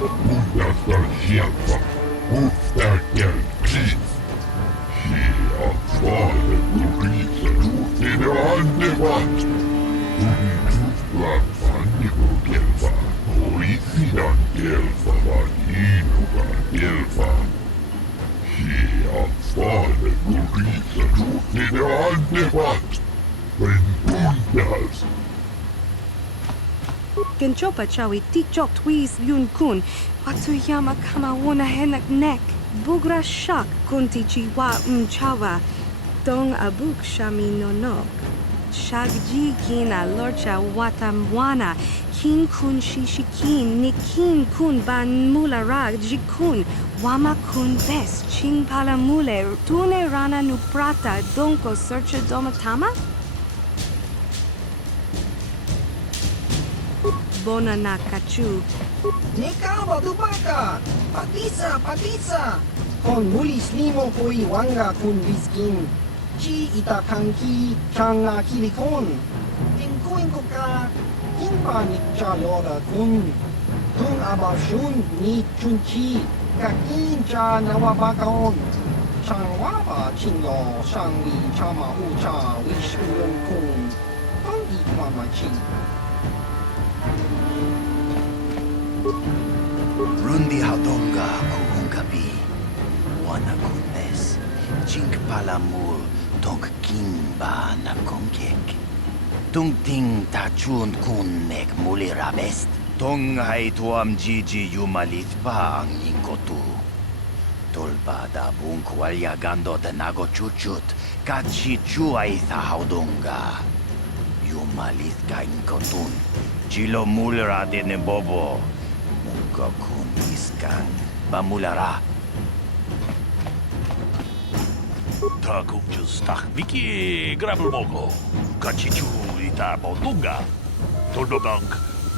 Wunderbar hjälpa. Upptäcker kris. Ge ansvaret och priset åt det andefatt. Hjälpa. Och i sidan hjälpa var inogan hjälpa. Ge ansvaret och priset åt det andefatt. Men bundas. Genchopa chawi tikchok twis yun kun. Watsuyama kama wona henak nek. Bugra shak kunti chiwa mchawa. Dong abuk shami nonok. Shagji kin a lorcha watamwana. Kin kun shishikin nikin kun ban mulara jikun. Wama kun bes ching palamule. Tune rana nuprata donko searcha domatama? Bona na kachu. Nika batubaka! Patisa! Kon mulis limo koi wanga kun riskin. Chi itakanki changa kilikon. Tinkuin ko ka. Kimpa nikcha loda kun. Tung abashun ni chunchi. Kakin cha nawabakon. Changwaba chinlo shangli chama ucha wishun kun. Tong ikmama ching. Rundi Haudonga Kuhunkapi, Wana Kunpes, Chink Palamul, Tonk Kimba na Konkek. Tung Ting Tachun Kun Mek Mulirabest, Tong Hai Tuam Gigi Yumalit Pa ang Inkotu. Tolba da Bunkwalya Gando de Nago Chuchut, Kachi Chuaitha Haudonga. Yumalit Ka Inkotun, Chilo Mulra de Nebobo. Mungkakun iskan bamulara. Takong Diyos Miki Grabulmoko, Kachichu Ita Bondunga, Tolobang,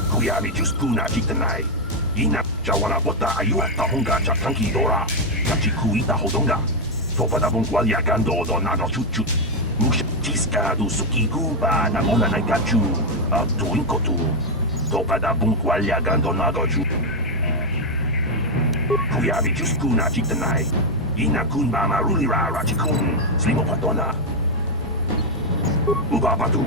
Kuyami Diyos Kuna Chitanay, Inak Jawana Bota Ayuat Tahonga Chatanki Dora, Kachiku Ita Hodonga, Topadabong Kwaliagando Donago Chuchut, Musha Chiska du Suki Guba Namona Nagachu, Tuinkotu, Topadabong Kwaliagando Nagochu. Kuyami Diyos Kuna Chitanay, Inakun Mama Rulira Rachikun, Slimo Patona. Ubabatu.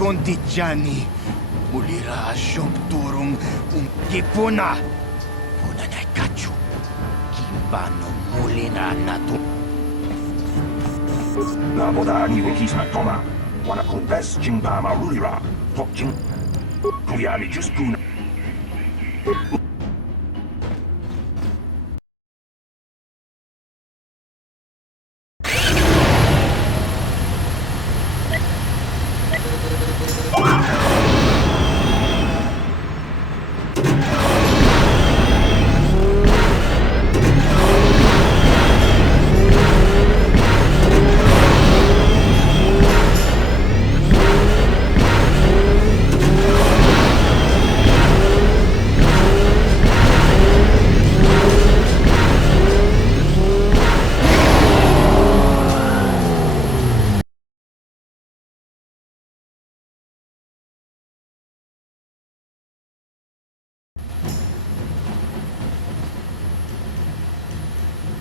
Kondichani, mulira asyong turong kipuna. Una na kachu, kimbano mulina na to. Naboda ni Wikisma Toma, Wana Kumbes Chimba Marulira, Tok Ching, Kuyami Diyos Kuna.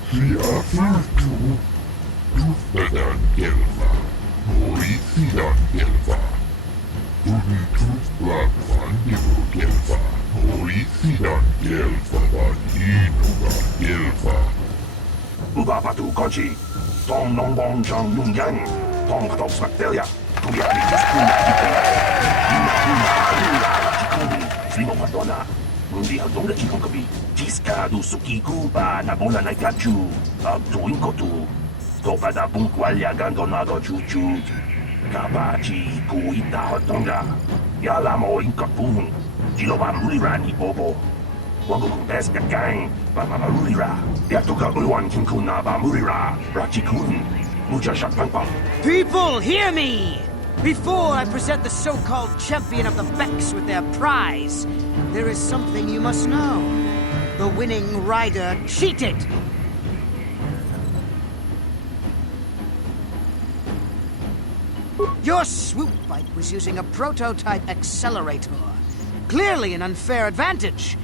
Siapiltu, Tuttadan kelva, Morisidan kelva, Tuntut lavan nivu kelva, Morisidan kelva, Vaninugan kelva. Ubapatu Kochi, Tom Nongbong Jong Nung Yang, Tom Katok Spectelia, Kubiari Tiskuna Kita, Nina Chikuni, Slimo Madonna, Mundi Hadonga Chikonkabi, Tiska du Sukiku ba Nabona Naikachu, Abtuinkotu, Topa da Bunkwalya Gandonado Chuchu, Kabachi Kuita Hadonga, Yalamo Inkapun, Jiloba Mulirani Bobo. Wango kumpes gang, ba mamarulira. Yatoka ulwan kinkuna ba murira. Rachikun, mucha shakpampa. People, hear me! Before I present the so-called champion of the Becks with their prize, there is something you must know. The winning rider cheated! Your swoop bike was using a prototype accelerator. Clearly an unfair advantage.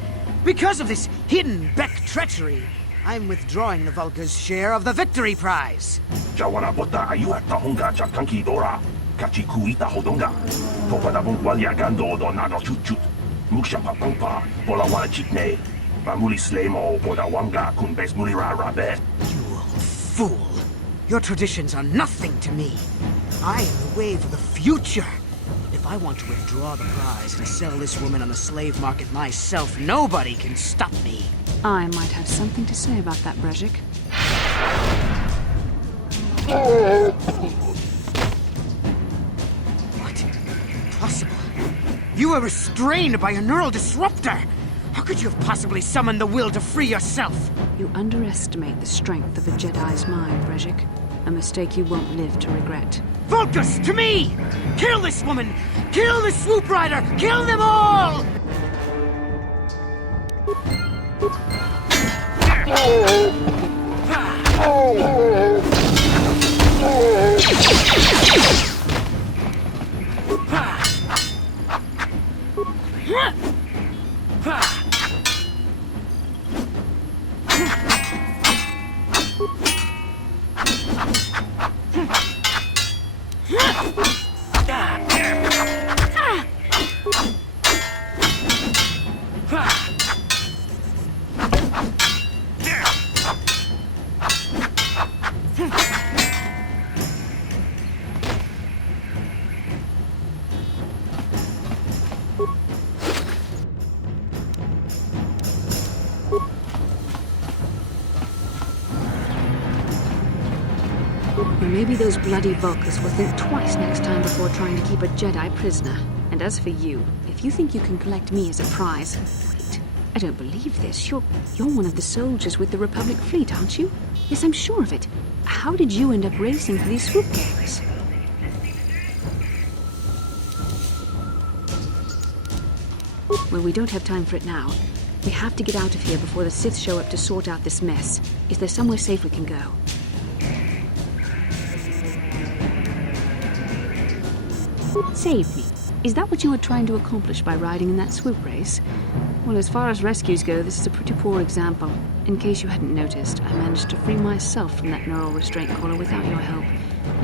Because of this hidden Beck treachery, I'm withdrawing the Vulca's share of the victory prize. Jawana bota ayuat tahonga chakanki dora. Kachikuita hodonga. Topa da bunkwalya gando donado chuchut. Muksha papampa, bola wana chitne. Bamuli slemo, boda wanga kunbes mulira rabe. You old fool. Your traditions are nothing to me. I am the wave of the future. If I want to withdraw the prize and sell this woman on the slave market myself, nobody can stop me. I might have something to say about that, Brezhik. What? Impossible. You were restrained by a neural disruptor. How could you have possibly summoned the will to free yourself? You underestimate the strength of a Jedi's mind, Brezhik. A mistake you won't live to regret. Vulcus, to me! Kill this woman! Kill the swoop rider! Kill them all! Or maybe those bloody Vulcans will think twice next time before trying to keep a Jedi prisoner. And as for you, if you think you can collect me as a prize... Wait, I don't believe this. You're one of the soldiers with the Republic fleet, aren't you? Yes, I'm sure of it. How did you end up racing for these swoop games? Well, we don't have time for it now. We have to get out of here before the Sith show up to sort out this mess. Is there somewhere safe we can go? Save me. Is that what you were trying to accomplish by riding in that swoop race? Well, as far as rescues go, this is a pretty poor example. In case you hadn't noticed, I managed to free myself from that neural restraint collar without your help.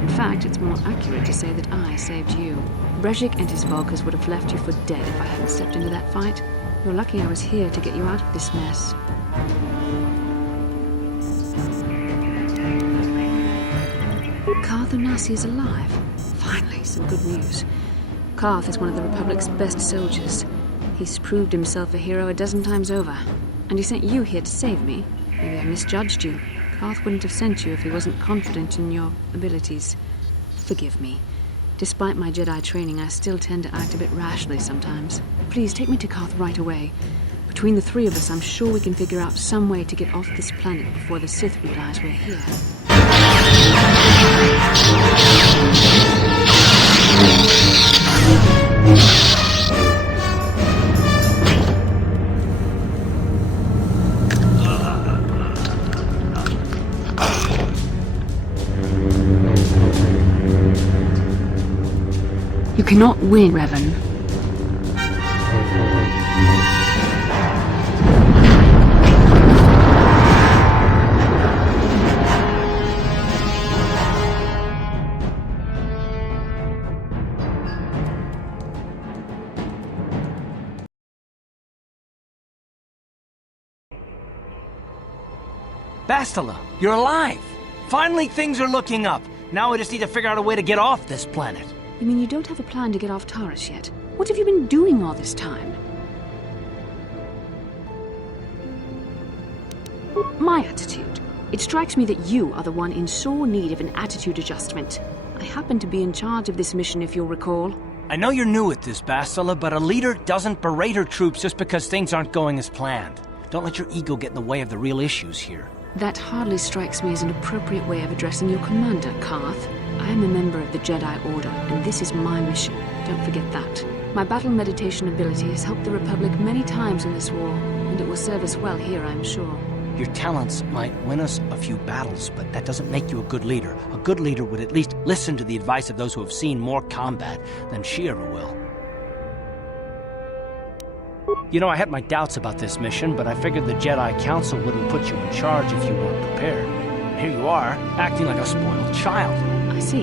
In fact, it's more accurate to say that I saved you. Brezhik and his Vulcans would have left you for dead if I hadn't stepped into that fight. You're lucky I was here to get you out of this mess. Karth Onasi is alive. Finally, some good news. Karth is one of the Republic's best soldiers. He's proved himself a hero a dozen times over. And he sent you here to save me. Maybe I misjudged you. Karth wouldn't have sent you if he wasn't confident in your abilities. Forgive me. Despite my Jedi training, I still tend to act a bit rashly sometimes. Please take me to Karth right away. Between the three of us, I'm sure we can figure out some way to get off this planet before the Sith realize we're here. You cannot win, Revan. Bastila, you're alive! Finally, things are looking up. Now we just need to figure out a way to get off this planet. You mean you don't have a plan to get off Taurus yet? What have you been doing all this time? My attitude. It strikes me that you are the one in sore need of an attitude adjustment. I happen to be in charge of this mission, if you'll recall. I know you're new at this, Bastila, but a leader doesn't berate her troops just because things aren't going as planned. Don't let your ego get in the way of the real issues here. That hardly strikes me as an appropriate way of addressing your commander, Karth. I am a member of the Jedi Order, and this is my mission. Don't forget that. My battle meditation ability has helped the Republic many times in this war, and it will serve us well here, I'm sure. Your talents might win us a few battles, but that doesn't make you a good leader. A good leader would at least listen to the advice of those who have seen more combat than she ever will. You know, I had my doubts about this mission, but I figured the Jedi Council wouldn't put you in charge if you weren't prepared. Here you are, acting like a spoiled child. I see.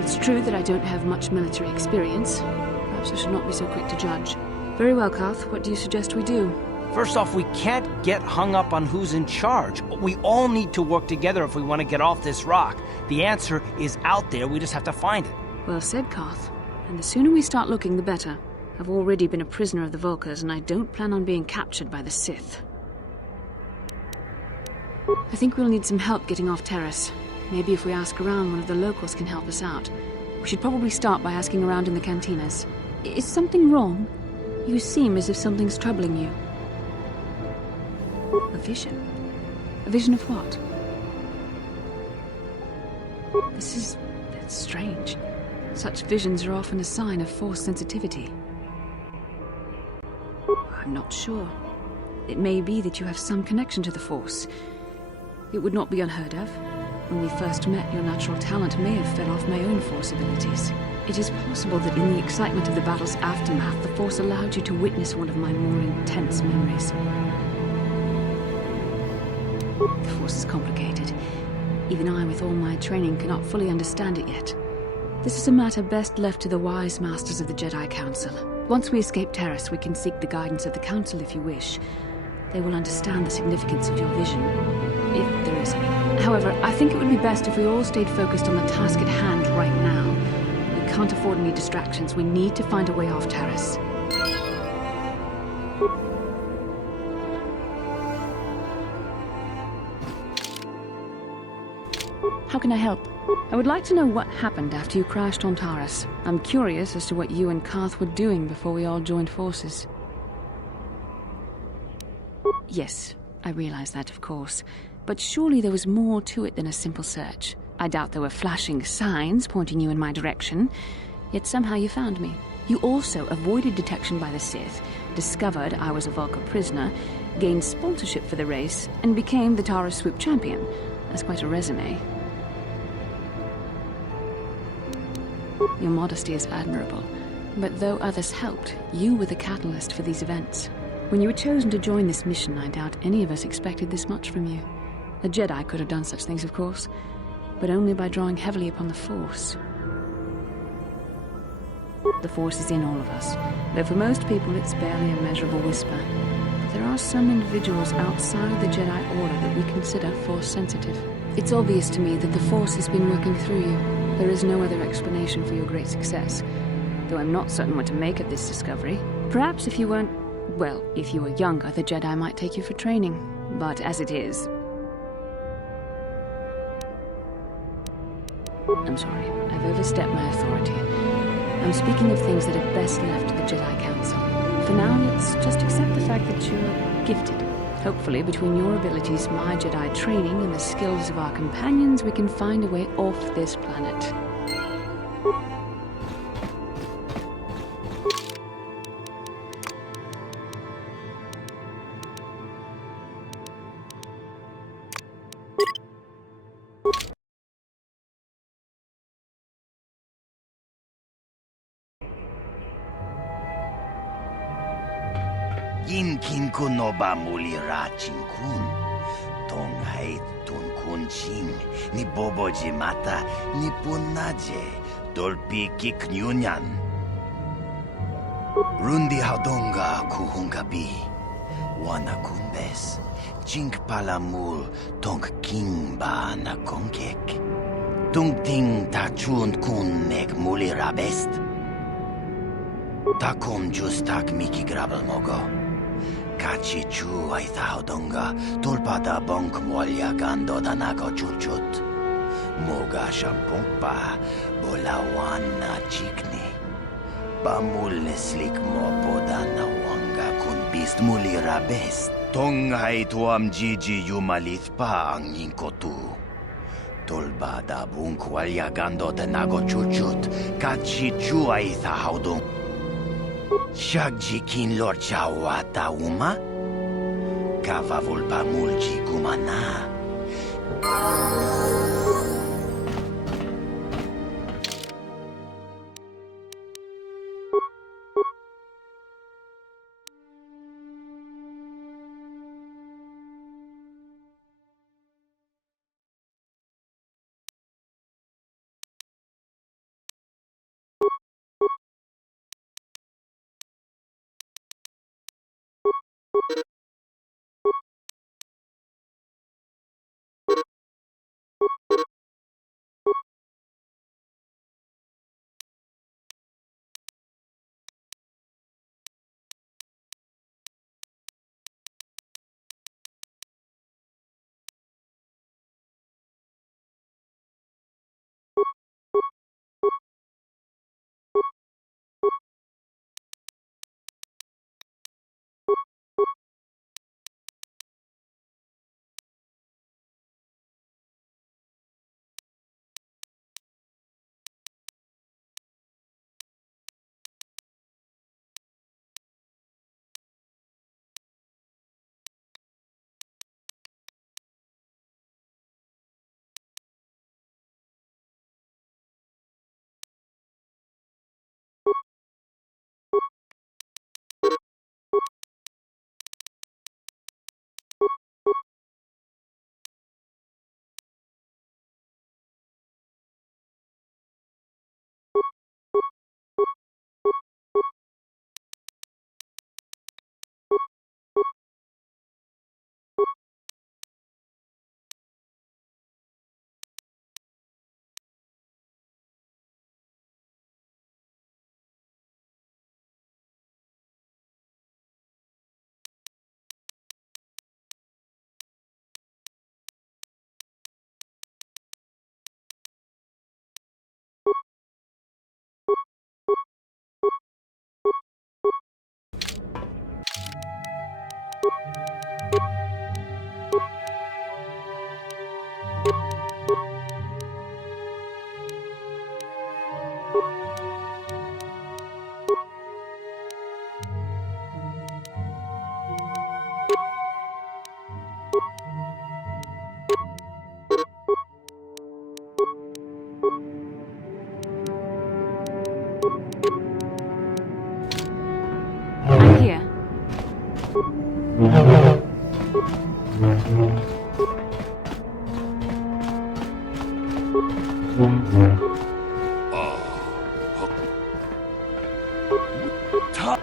It's true that I don't have much military experience. Perhaps I should not be so quick to judge. Very well, Karth. What do you suggest we do? First off, we can't get hung up on who's in charge. We all need to work together if we want to get off this rock. The answer is out there, we just have to find it. Well said, Karth. And the sooner we start looking, the better. I've already been a prisoner of the Vulkars, and I don't plan on being captured by the Sith. I think we'll need some help getting off Terrace. Maybe if we ask around, one of the locals can help us out. We should probably start by asking around in the cantinas. Is something wrong? You seem as if something's troubling you. A vision? A vision of what? That's strange. Such visions are often a sign of Force sensitivity. I'm not sure. It may be that you have some connection to the Force. It would not be unheard of. When we first met, your natural talent may have fed off my own Force abilities. It is possible that in the excitement of the battle's aftermath, the Force allowed you to witness one of my more intense memories. The Force is complicated. Even I, with all my training, cannot fully understand it yet. This is a matter best left to the wise masters of the Jedi Council. Once we escape Terrace, we can seek the guidance of the Council if you wish. They will understand the significance of your vision, if there is any. However, I think it would be best if we all stayed focused on the task at hand right now. We can't afford any distractions. We need to find a way off Terrace. How can I help? I would like to know what happened after you crashed on Taurus. I'm curious as to what you and Karth were doing before we all joined forces. Yes, I realize that, of course. But surely there was more to it than a simple search. I doubt there were flashing signs pointing you in my direction, yet somehow you found me. You also avoided detection by the Sith, discovered I was a Vulkar prisoner, gained sponsorship for the race, and became the Taurus Swoop champion. That's quite a resume. Your modesty is admirable, but though others helped, you were the catalyst for these events. When you were chosen to join this mission, I doubt any of us expected this much from you. A Jedi could have done such things, of course, but only by drawing heavily upon the Force. The Force is in all of us, though for most people it's barely a measurable whisper. But there are some individuals outside of the Jedi Order that we consider Force-sensitive. It's obvious to me that the Force has been working through you. There is no other explanation for your great success, though I'm not certain what to make of this discovery. Perhaps if you weren't... well, if you were younger, the Jedi might take you for training. But as it is... I'm sorry, I've overstepped my authority. I'm speaking of things that are best left to the Jedi Council. For now, let's just accept the fact that you're gifted. Hopefully, between your abilities, my Jedi training, and the skills of our companions, we can find a way off this planet. Yinkin kunoba mulira chinkun. Tongai tunkun ching. Ni boboji mata. Ni punaje. Dolpi kiknyunyan. Rundi hadonga kuhungabi. wana kumbes. Chink palamul tonk king ba na konkek. Tung ting ta chun kun nek muli rabest. Takom justak miki grabel mogo. Kachi chu ay thaudonga tulpada bonk molya gando danago chuchut. Moga shampongpa bolawan na chikni. Bamul neslik mo poda na wanga kun bist muli rabest. Tong ay tuam jiji yumalit pa ang inkotu. Tulbada bunk walya gando danago chuchut. Kachi chu ay thaudong. Shagjikin lor chawata uma? Kavavul pamulji kumana. I'm here. Top